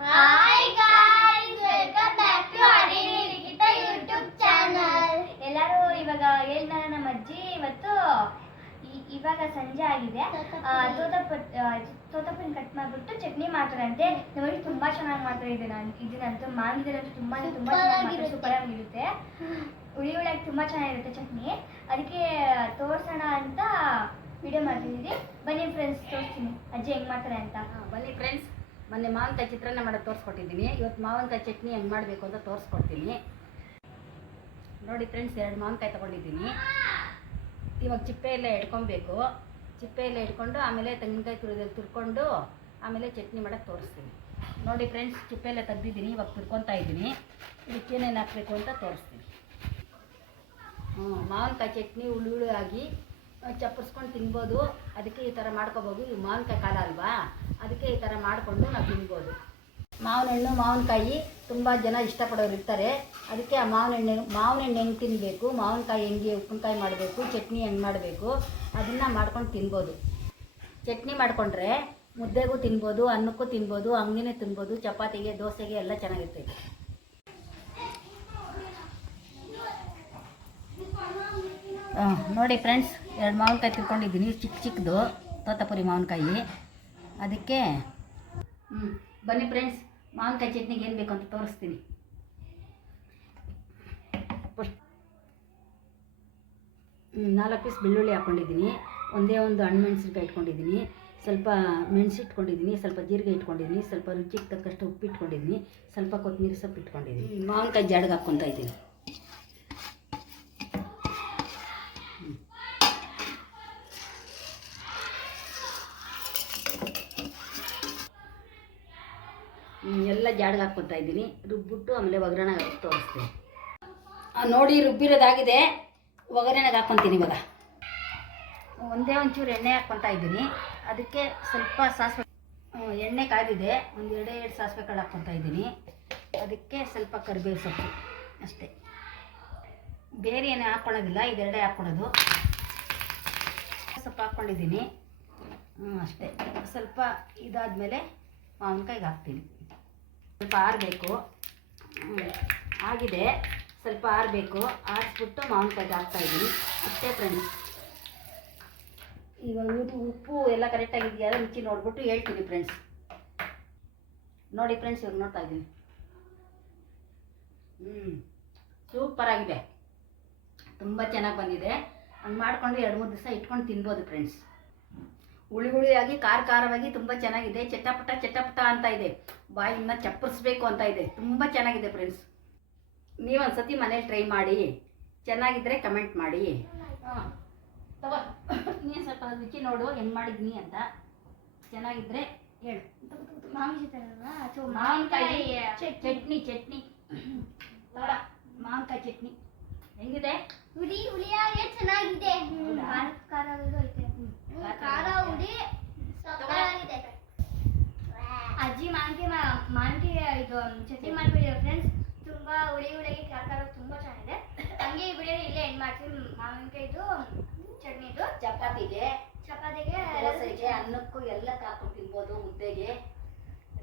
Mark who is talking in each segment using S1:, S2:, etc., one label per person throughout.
S1: Hi guys welcome back to YouTube channel
S2: ಎಲ್ಲರೂ ಇವಾಗ ಏನ ನಮ್ಮ ಅಜ್ಜಿ ಇವತ್ತು ಇವಾಗ ಸಂಜೆ ಆಗಿದೆ. ಆ, ತೋತಪ್ಪನ ಕಟ್ ಮಾಡ್ಬಿಟ್ಟು ಚಟ್ನಿ ಮಾಡ್ತಾರಂತೆ. ನೋಡಿ ತುಂಬಾ ಚೆನ್ನಾಗಿ ಮಾಡ್ತಾರೆ ಇದನ್ನ ಇದನ್ನಂತೂ ಮಾಂಗಿದ್ರಂತೂ ತುಂಬಾ ತುಂಬಾ
S1: Super
S2: ಚೆನ್ನಾಗಿ
S1: ಆಗಿರುತ್ತೆ.
S2: ಸೂಪರ್ ಆಗಿರುತ್ತೆ ಹುಳಿ ಹುಳಿಯಾಗಿ ತುಂಬಾ ಚೆನ್ನಾಗಿರುತ್ತೆ ಚಟ್ನಿ. ಅದಕ್ಕೆ ತೋರ್ಸೋಣ ಅಂತ ವಿಡಿಯೋ ಮಾಡ್ತಿದ್ದೀವಿ ಬನ್ನಿ ಫ್ರೆಂಡ್ಸ್ ತೋರಿಸ್ತೀನಿ. ಅಜ್ಜಿ ಹೆಂಗ್ ಮಾಡ್ತಾರೆ ಅಂತ.
S3: ಬನ್ನಿ ಫ್ರೆಂಡ್ಸ್ ಮೊನ್ನೆ ಮಾವಿನಕಾಯಿ ಚಿತ್ರಾನ್ನ ಮಾಡೋದು ತೋರಿಸ್ಕೊಟ್ಟಿದ್ದೀನಿ. ಇವತ್ತು ಮಾವಿನಕಾಯಿ ಚಟ್ನಿ ಹೆಂಗೆ ಮಾಡಬೇಕು ಅಂತ ತೋರಿಸ್ಕೊಡ್ತೀನಿ. ನೋಡಿ ಫ್ರೆಂಡ್ಸ್ ಎರಡು ಮಾವಿನಕಾಯಿ ತೊಗೊಂಡಿದ್ದೀನಿ. ಇವಾಗ ಚಿಪ್ಪೆ ಎಲ್ಲ ಇಟ್ಕೊಬೇಕು ಚಿಪ್ಪೆ ಇಟ್ಕೊಂಡು ಆಮೇಲೆ ತೆಂಗಿನಕಾಯಿ ತುರಿದಲ್ಲಿ ತುರ್ಕೊಂಡು ಆಮೇಲೆ ಚಟ್ನಿ ಮಾಡೋಕ್ಕೆ ತೋರಿಸ್ತೀನಿ. ನೋಡಿ ಫ್ರೆಂಡ್ಸ್ ಚಿಪ್ಪೆ ಎಲ್ಲ ತೆಗ್ದಿದ್ದೀನಿ, ಇವಾಗ ತುರ್ಕೊತಾ ಇದ್ದೀನಿ. ಇದಕ್ಕೇನೇನು ಹಾಕಬೇಕು ಅಂತ ತೋರಿಸ್ತೀನಿ. ಹ್ಞೂ ಮಾವಿನಕಾಯಿ ಚಟ್ನಿ ಹುಳಿ ಹುಳಿ ಆಗಿ ಚಪ್ಪರ್ಸ್ಕೊಂಡು ತಿನ್ಬೋದು. ಅದಕ್ಕೆ ಈ ಥರ ಮಾಡ್ಕೋಬೋದು. ಈ ಮಾವಿನಕಾಯಿ ಕಾಲ ಅಲ್ವಾ? ಅದಕ್ಕೆ ಈ ಥರ ಮಾಡಿಕೊಂಡು ನಾವು ತಿನ್ಬೋದು. ಮಾವಿನ ಹಣ್ಣು ಮಾವಿನಕಾಯಿ ತುಂಬ ಜನ ಇಷ್ಟಪಡೋರು ಇರ್ತಾರೆ. ಅದಕ್ಕೆ ಆ ಮಾವಿನ ಹಣ್ಣು ಮಾವಿನ ಹಣ್ಣು ಹೆಂಗೆ ತಿನ್ನಬೇಕು ಮಾವಿನಕಾಯಿ ಹೆಂಗೆ ಉಪ್ಪಿನಕಾಯಿ ಮಾಡಬೇಕು? ಚಟ್ನಿ ಹೆಂಗೆ ಮಾಡಬೇಕು? ಅದನ್ನು ಮಾಡ್ಕೊಂಡು ತಿನ್ಬೋದು. ಚಟ್ನಿ ಮಾಡಿಕೊಂಡ್ರೆ ಮುದ್ದೆಗೂ ತಿನ್ಬೋದು, ಅನ್ನಕ್ಕೂ ತಿನ್ಬೋದು ಹಂಗಿನೇ ತಿನ್ಬೋದು, ಚಪಾತಿಗೆ, ದೋಸೆಗೆ ಎಲ್ಲ ಚೆನ್ನಾಗಿರ್ತೈತೆ. ನೋಡಿ ಫ್ರೆಂಡ್ಸ್ ಎರಡು ಮಾವಿನಕಾಯಿ ತಿಳ್ಕೊಂಡಿದ್ದೀನಿ. ಚಿಕ್ಕ ಚಿಕ್ಕದು ತೋತಪುರಿ ಮಾವಿನಕಾಯಿ. ಅದಕ್ಕೆ ಹ್ಞೂ ಬನ್ನಿ ಫ್ರೆಂಡ್ಸ್ ಮಾವಿನಕಾಯಿ ಚಟ್ನಿಗೆ ಏನು ಬೇಕು ಅಂತ ತೋರಿಸ್ತೀನಿ ನಾಲ್ಕು ಪೀಸ್ ಬೆಳ್ಳುಳ್ಳಿ ಹಾಕ್ಕೊಂಡಿದ್ದೀನಿ ಒಂದೇ ಒಂದು ಹಣ್ಣು ಮೆಣಸಿನ್ಕಾಯಿ ಇಟ್ಕೊಂಡಿದ್ದೀನಿ. ಸ್ವಲ್ಪ ಮೆಣಸು ಇಟ್ಕೊಂಡಿದ್ದೀನಿ, ಸ್ವಲ್ಪ ಜೀರಿಗೆ ಇಟ್ಕೊಂಡಿದ್ದೀನಿ, ಸ್ವಲ್ಪ ರುಚಿಗೆ ತಕ್ಕಷ್ಟು ಉಪ್ಪು ಇಟ್ಕೊಂಡಿದ್ದೀನಿ, ಸ್ವಲ್ಪ ಕೊತ್ತಂಬರಿ ಸೊಪ್ಪು ಇಟ್ಕೊಂಡಿದ್ದೀನಿ. ಮಾವಿನಕಾಯಿ ಜಾಡ್ಗೆ ಹಾಕ್ಕೊತಾ ಇದ್ದೀನಿ. ಎಲ್ಲ ಜಾಡ್ಗೆ ಹಾಕ್ಕೊತಾ ಇದ್ದೀನಿ. ರುಬ್ಬಿಟ್ಟು ಆಮೇಲೆ ಒಗ್ಗರಣೆ ತೋರಿಸ್ತೀನಿ. ನೋಡಿ ರುಬ್ಬಿರೋದಾಗಿದೆ. ಒಗ್ಗರಣೆಗೆ ಹಾಕ್ಕೊತೀನಿ ಇವಾಗ. ಒಂದೇ ಒಂಚೂರು ಎಣ್ಣೆ ಹಾಕ್ಕೊತಾ ಇದ್ದೀನಿ. ಅದಕ್ಕೆ ಸ್ವಲ್ಪ ಸಾಸಿವೆ ಎಣ್ಣೆ ಕಾದಿದೆ ಒಂದು ಎರಡೇ ಎರಡು ಸಾಸಿವೆ ಕಾಳು ಹಾಕ್ಕೊತಾ ಇದ್ದೀನಿ. ಅದಕ್ಕೆ ಸ್ವಲ್ಪ ಕರಿಬೇವು ಸೊಪ್ಪು ಅಷ್ಟೇ. ಬೇರೆ ಏನು ಹಾಕ್ಕೊಳ್ಳೋದಿಲ್ಲ ಇದೆರಡೇ ಹಾಕ್ಕೊಳ್ಳೋದು ಸ್ವಲ್ಪ ಹಾಕ್ಕೊಂಡಿದ್ದೀನಿ. ಅಷ್ಟೇ. ಸ್ವಲ್ಪ ಇದಾದಮೇಲೆ ಮಾವಿನಕಾಯಿಗೆ ಹಾಕ್ತೀನಿ. ಸ್ವಲ್ಪ ಆರಬೇಕು. ಆಗಿದೆ. ಸ್ವಲ್ಪ ಆರಬೇಕು. ಆರಿಸ್ಬಿಟ್ಟು ಮಾವಿನಕಾಯಿಗೆ ಹಾಕ್ತಾಯಿದ್ದೀನಿ ಅಷ್ಟೇ ಫ್ರೆಂಡ್ಸ್ ಈಗ ಇದು ಉಪ್ಪು ಎಲ್ಲ ಕರೆಕ್ಟಾಗಿದೆಯಲ್ಲ ರುಚಿ ನೋಡ್ಬಿಟ್ಟು ಹೇಳ್ತೀನಿ ಫ್ರೆಂಡ್ಸ್ ನೋಡಿ ಫ್ರೆಂಡ್ಸ್ ಇವ್ರು ನೋಡ್ತಾ ಇದ್ದೀನಿ. ಹ್ಞೂ ಸೂಪರ್ ಆಗಿದೆ. ತುಂಬ ಚೆನ್ನಾಗಿ ಬಂದಿದೆ. ಹಂಗೆ ಮಾಡಿಕೊಂಡು ಎರಡು ಮೂರು ದಿವಸ ಇಟ್ಕೊಂಡು ತಿನ್ಬೋದು ಫ್ರೆಂಡ್ಸ್ ಹುಳಿ ಹುಳಿಯಾಗಿ ಖಾರ ಖಾರವಾಗಿ ತುಂಬ ಚೆನ್ನಾಗಿದೆ. ಚಟಪಟ ಚಟಪಟ ಅಂತ ಇದೆ. ಬಾಯಿನ ಚಪ್ಪರಿಸ್ಬೇಕು ಅಂತ ಇದೆ. ತುಂಬ ಚೆನ್ನಾಗಿದೆ ಫ್ರೆಂಡ್ಸ್ ನೀವು ಒಂದ್ಸತಿ ಮನೇಲಿ ಟ್ರೈ ಮಾಡಿ. ಚೆನ್ನಾಗಿದ್ರೆ ಕಮೆಂಟ್ ಮಾಡಿ. ಹಾಂ ತಗೋ. ನೀನು ಸ್ವಲ್ಪ ರುಚಿ ನೋಡು ಹೆಂಗೆ ಮಾಡಿದ್ನಿ ಅಂತ. ಚೆನ್ನಾಗಿದ್ರೆ ಹೇಳು. ಮಾವಿನಕಾಯಿ ಚಟ್ನಿ? ಚಟ್ನಿ ಮಾವಿನಕಾಯಿ ಚಟ್ನಿ. ಹೆಂಗಿದೆ?
S1: ಹುಳಿ ಹುಳಿಯಾಗೆ ಚೆನ್ನಾಗಿದೆ
S3: ಹೌದಾ?
S2: ಖಾರ ಖಾರ ಐತೆ
S1: ಖಾರ ಹುಳಿ ಸಕ್ಕತ್ತಾಗಿದೆ
S2: ಅಜ್ಜಿ ಮಾನ್ಕೆ ಇದು ಚಟ್ನಿ ಮಾಡ್ಬಿಡಿ ಫ್ರೆಂಡ್ಸ್ ತುಂಬಾ ಹುಳಿ ಹುಳಿಗೆ ಖಾರ ತುಂಬ ತುಂಬಾ ಚೆನ್ನಾಗಿದೆ. ಹಂಗೆ ಈ ವಿಡಿಯೋ ಇಲ್ಲೇ ಎಂಡ್ ಮಾಡ್ತೀವಿ. ಮಾವಿನಕಾಯಿದು ಚಟ್ನಿದು
S3: ಚಪಾತಿಗೆ.
S2: ಚಪಾತಿಗೆ
S3: ದೋಸೆಗೆ ಅನ್ನಕ್ಕೂ ಎಲ್ಲ ಹಾಕೊಂಡು ತಿನ್ಬೋದು ಮುದ್ದೆಗೆ.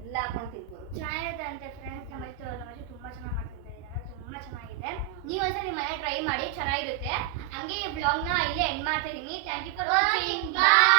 S3: ಎಲ್ಲ ಹಾಕೊಂಡು ತಿನ್ಬೋದು.
S2: ಚೆನ್ನಾಗಿರುತ್ತೆ ಅಂತೆ ಫ್ರೆಂಡ್ಸ್ ನಮ್ಮ ಅಜ್ಜಿ ನಮ್ಮ ಅಜ್ಜಿ ತುಂಬಾ ಚೆನ್ನಾಗಿ ಮಾಡ್ತಿದ್ದಾರೆ. ತುಂಬ ತುಂಬಾ ಚೆನ್ನಾಗಿದೆ. ನೀವು ಒಂದ್ಸರಿ ಮನೆ ಟ್ರೈ ಮಾಡಿ ಚೆನ್ನಾಗಿರುತ್ತೆ. ಹಂಗೆ ಈ ಬ್ಲಾಗ್ನ ಇಲ್ಲೇ ಎಂಡ್ ಮಾಡ್ತಾ ಇದೀನಿ thank you for watching. Bye